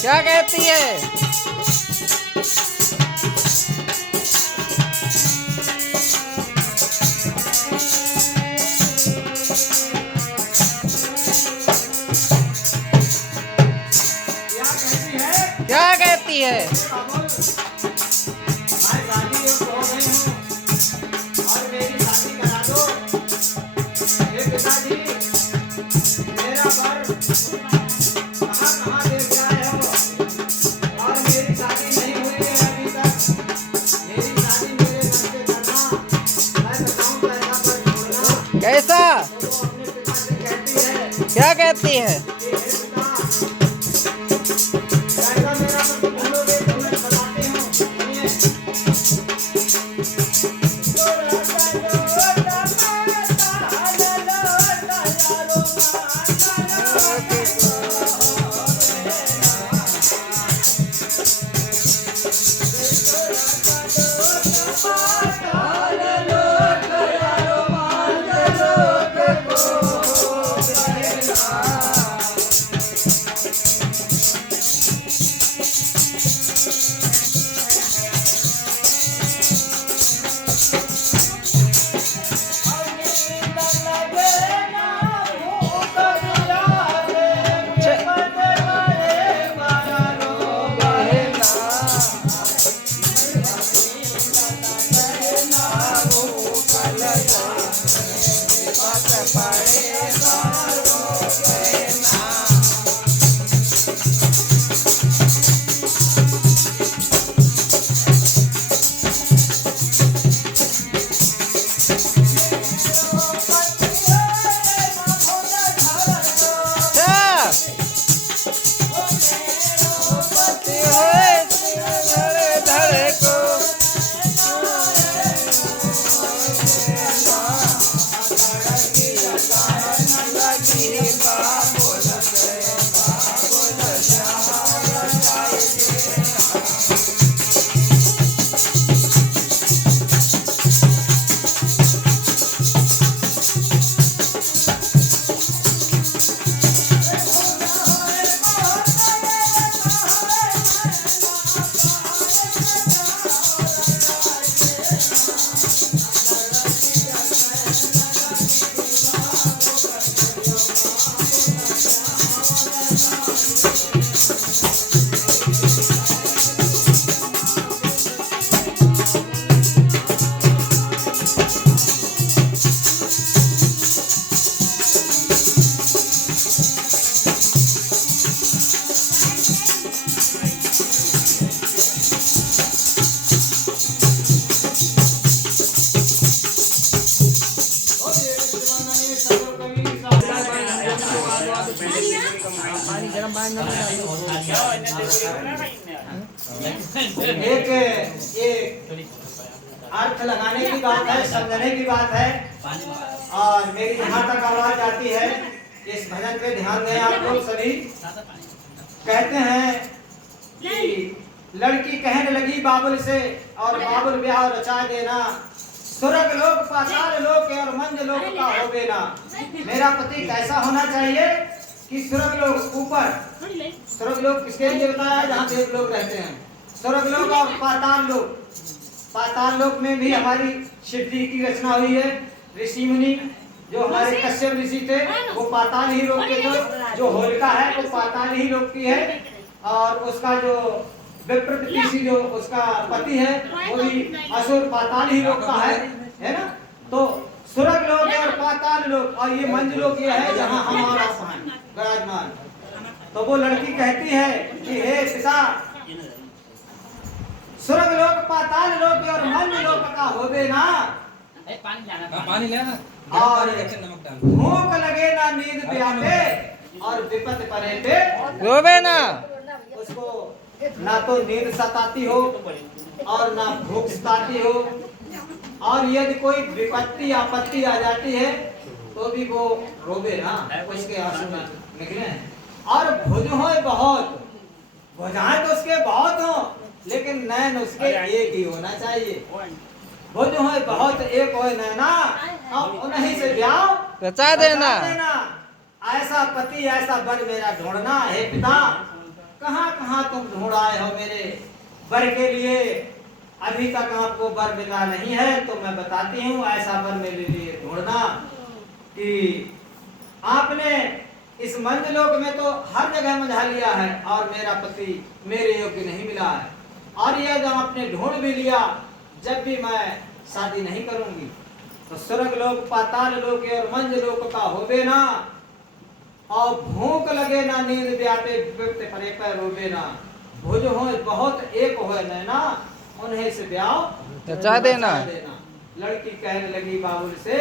क्या कहती है? क्या कहती है? कैसा? क्या कहती है? एक अर्थ लगाने की बात है, समझने की बात है। और मेरी जहाँ तक आवाज आती है, इस भजन पे ध्यान दें आप लोग सभी। कहते हैं कि लड़की कहने लगी बाबुल से, और बाबुल ब्याह रचा देना, स्वर्ग लोक पाताल लोक और मंज लोक का होवे ना। मेरा पति कैसा होना चाहिए कि स्वर्ग लोक ऊपर, स्वर्ग लोक किसके लिए बताया? जहाँ देव लोग रहते हैं। स्वर्ग लोक और पाताल लोक, पाताल लोक में भी हमारी शिव जी की रचना हुई है। ऋषि मुनि जो हमारे कश्यप ऋषि थे वो पाताल ही लोक के थे, जो होलिका है वो पाताल ही लोक की है, और उसका जो विप्रतिशी जो उसका पति है वो भी असुर पाताल ही लोक का है ना। तो स्वर्ग लोक और पाताल लोक, और ये मंज लोक ये है जहाँ हमारा विराजमान। तो वो लड़की कहती है कि हे पिता, स्वर्ग लोक पाताल लोक और मंज लोक का होवे ना, पानी लेना, और भूख लगे ना नींद प्यासे, और विपत परे पे रोवे ना। उसको ना तो नींद सताती हो और ना भूख सताती हो, और यदि कोई विपत्ति आपत्ति आ जाती है तो भी वो रोवे ना, उसके आंसू निकले। और भुज हो बहुत, भुजाएं तो उसके बहुत हो, लेकिन नैन उसके एक ही होना चाहिए। भुज हो बहुत, एक हो नैना, और उन्हीं से ब्याह रचा देना। ऐसा पति ऐसा वर मेरा ढूंढना है पिता। कहाँ कहाँ तुम ढूंढ आए हो मेरे वर के लिए, अभी तक आपको वर मिला नहीं है, तो मैं बताती हूँ ऐसा वर मेरे लिए ढूंढना कि आपने इस मंजलोक में तो हर जगह मंझा लिया है और मेरा पति मेरे योग्य नहीं मिला है, और यह जब आपने ढूंढ भी लिया, जब भी मैं शादी नहीं करूंगी तो स्वर्ग लोक, पाताल लोक और मंज लोक का होवे ना, और भूख लगे ना, नींद व्यापे विपत परे पर रोवे ना, भुज हो बहुत एक हो नैना, उन्हें से ब्याह रचा देना। लड़की कहने लगी बाबुल से,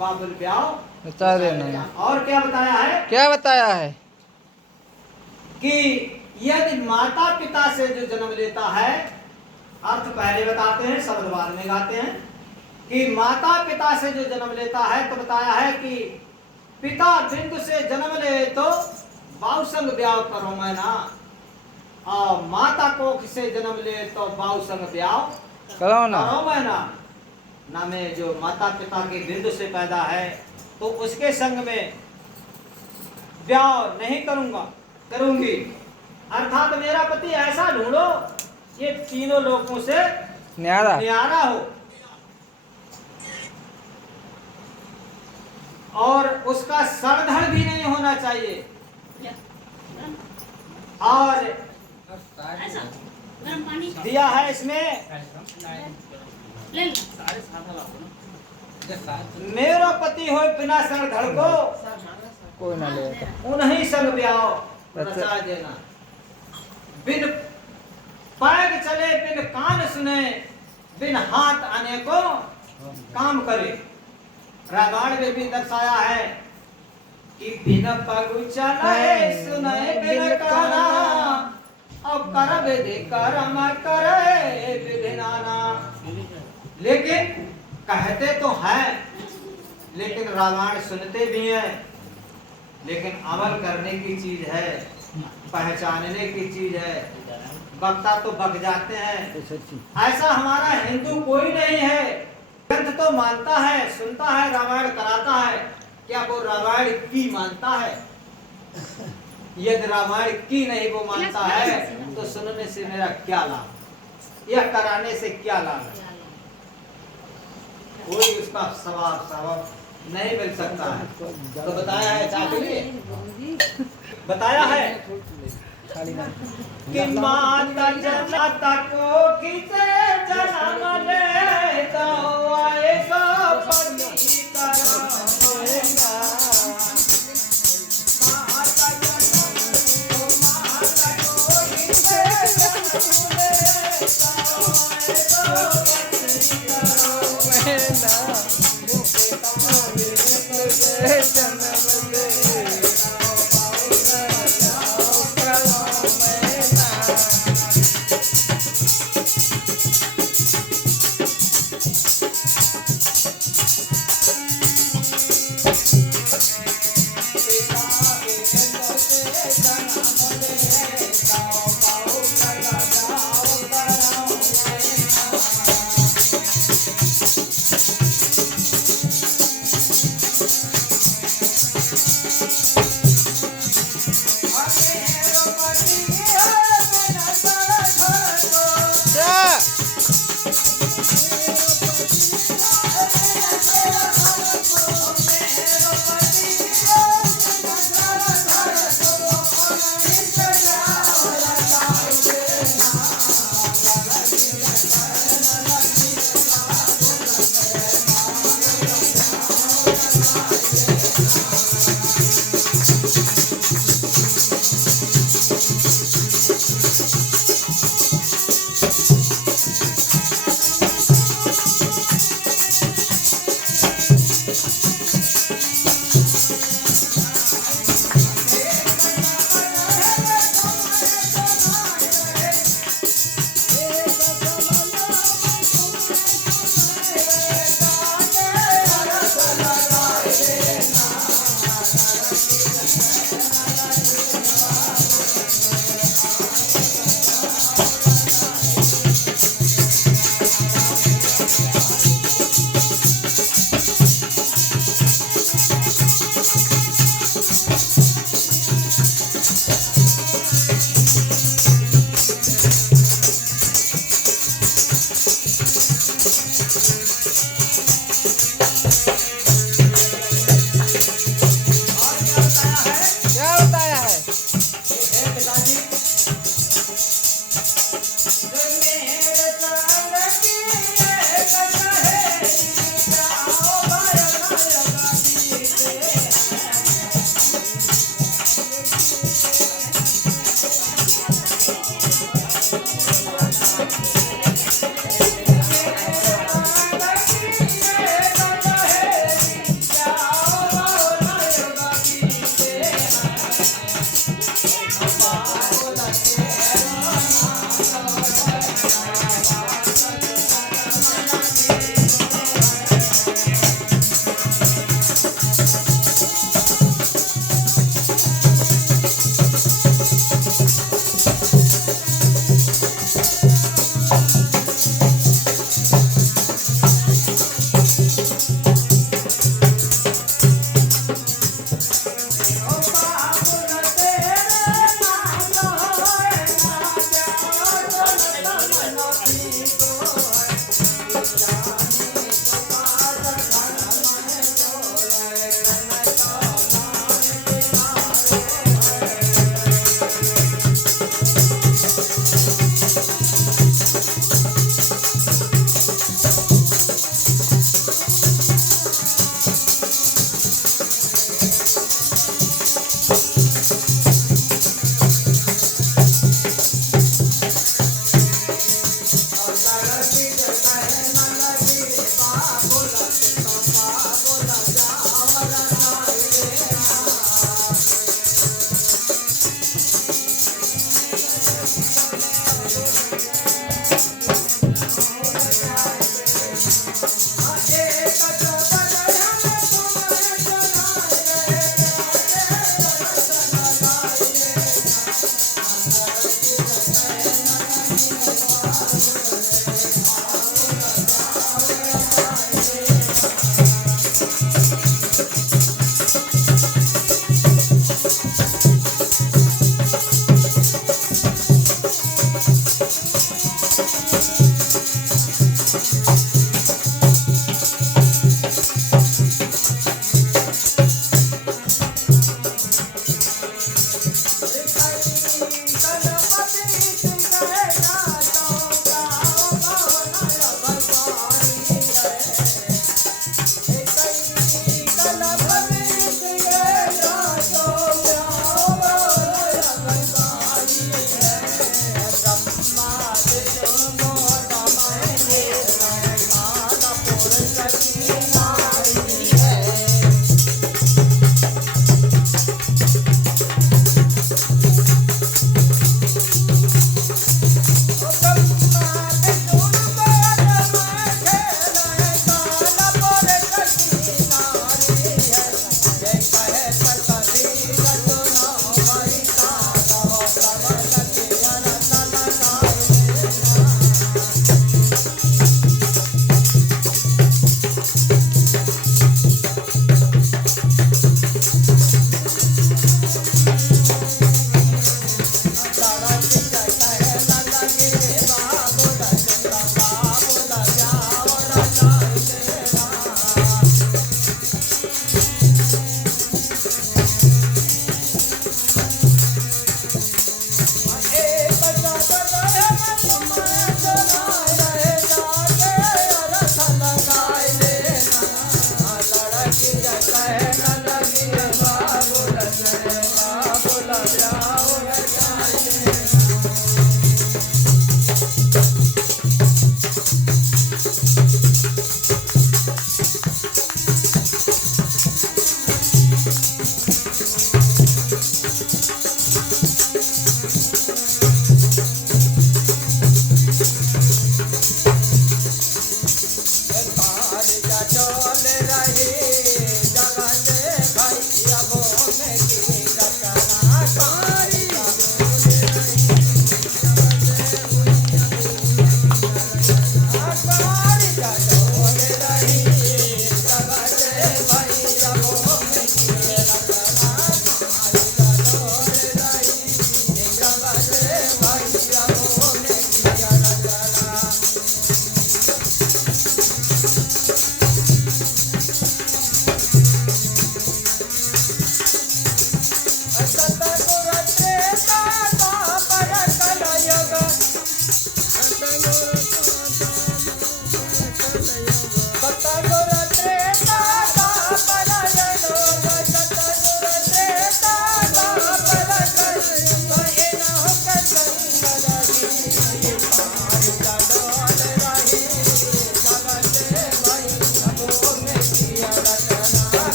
बाबुल ब्याह रचा देना। और क्या बताया है? क्या बताया है? कि यदि माता पिता से जो जन्म लेता है, अर्थ पहले बताते हैं, शब्द बाद में गाते हैं, कि माता पिता से जो जन्म लेता है, तो बताया है कि पिता बिंदु से जन्म ले तो बाऊ संग ब्याह करो मैं ना, और माता कोख से जन्म ले तो बाऊ संग ब्याह करो ना। मैं ना मैं जो माता पिता के बिंदु से पैदा है तो उसके संग में ब्याह नहीं करूंगी, अर्थात मेरा पति ऐसा ढूंढो ये तीनों लोगों से न्यारा हो, और उसका सरधड़ भी नहीं होना चाहिए, और दिया है इसमें मेरा पति हो बिना सरधड़ को कोई ना ले, उन्हीं संग ब्याह रचा देना, बिन पैर चले बिन कान सुने, बिन हाथ अनेकों काम करे। रामायण में भी दर्शाया है कि बिन पग चले सुने बिन काना, अब कर विधि कर्म करे विधि नाना। लेकिन कहते तो हैं, लेकिन रामायण सुनते भी हैं, लेकिन अमल करने की चीज है, पहचानने की चीज है। वक्ता तो बक जाते हैं, ऐसा हमारा हिंदू कोई नहीं है। ग्रंथ तो मानता है, सुनता है, रामायण कराता है, क्या वो रामायण की मानता है? यदि रामायण की नहीं वो मानता है तो सुनने से मेरा क्या लाभ, यह कराने से क्या लाभ है? कोई उसका सवाब नहीं मिल सकता है। तो बताया है, चाहते बताया है कि माता जनता को किसे जन्म ले तो ऐसा पति करेगा। माता जनता को किसे जन्म ले तो ऐसा पति करेगा। क्या बताया है? हे पिताजी,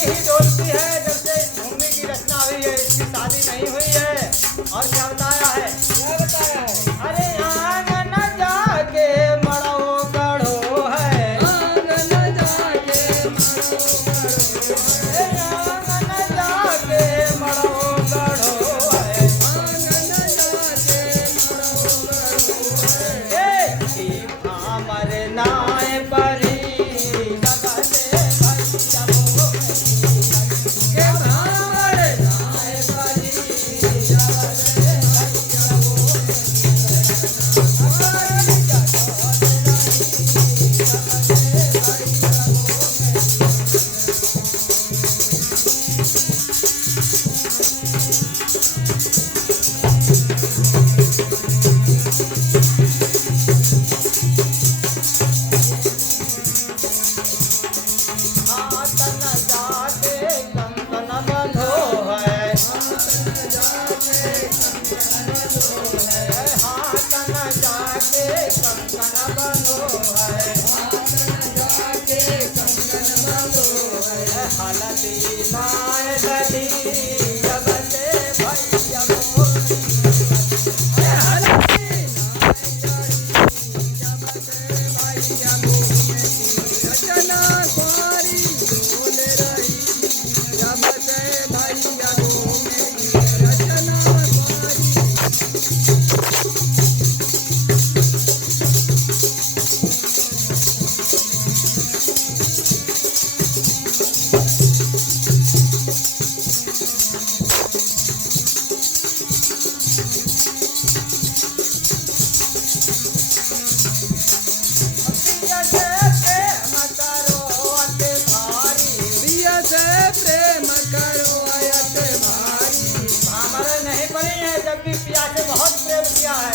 ही डोलती है जब से इस भूमि की रचना हुई है, इसकी शादी नहीं हुई है। और क्या बताया है? क्या बताया है? अरे आंगन जाके मड़ो गढ़ो है, आंगन जाके मरो करो है, आंगन जाके मड़ो गढ़ो है। आंगन जाके मरो करो है। हमर नाय परी जगते भैया वो के भावर नाय परी जगते भैया वो हमारी हाथन जाके कंकन बंधो है, हाथन जाके कंकन बंधो है। हलदी नाय दली जगते भैया वो प्यासे बहुत प्रेम किया है।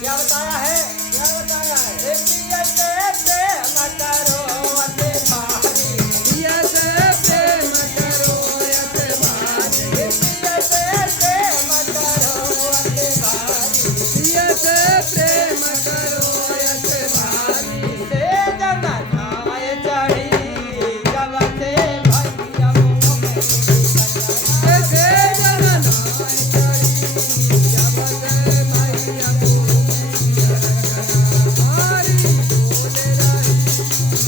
क्या बताया है? क्या बताया है? पिया से प्रेम करो अते भारी, पिया से प्रेम करो यत भारी, पिया से प्रेम करो अते भारी। पिया से प्रेम करो यत भारी। से जगनाय चढ़ी जब से भैया वो ऐसे जगनाय चढ़ी जब से भैया भूमि हमारी डोले रही,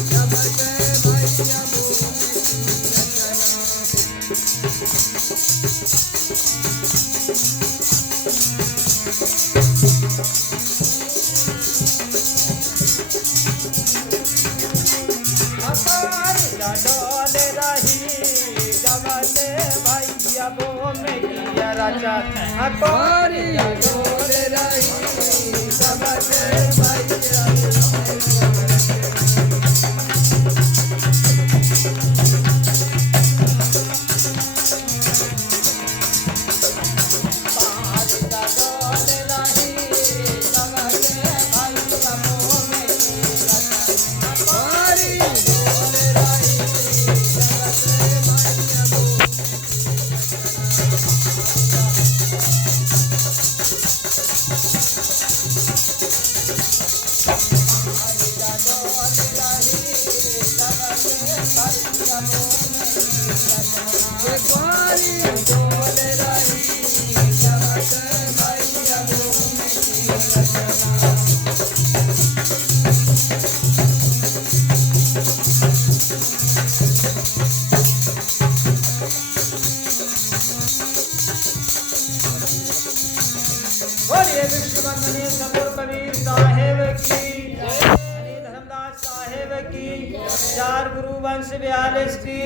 जब से भैया भूमि हमारी डोले रही जब से भैया वो में किया राजा हमारी डोले रही, जब से भैया हमारी डोले रही, जब से भैया भूमि हमारी डोले रही, जब से भैया भूमि बोलिए विश्ववंदनीय सदगुरु कबीर साहेब की, हरि धर्मदास साहेब की, चार गुरु वंश 42 की।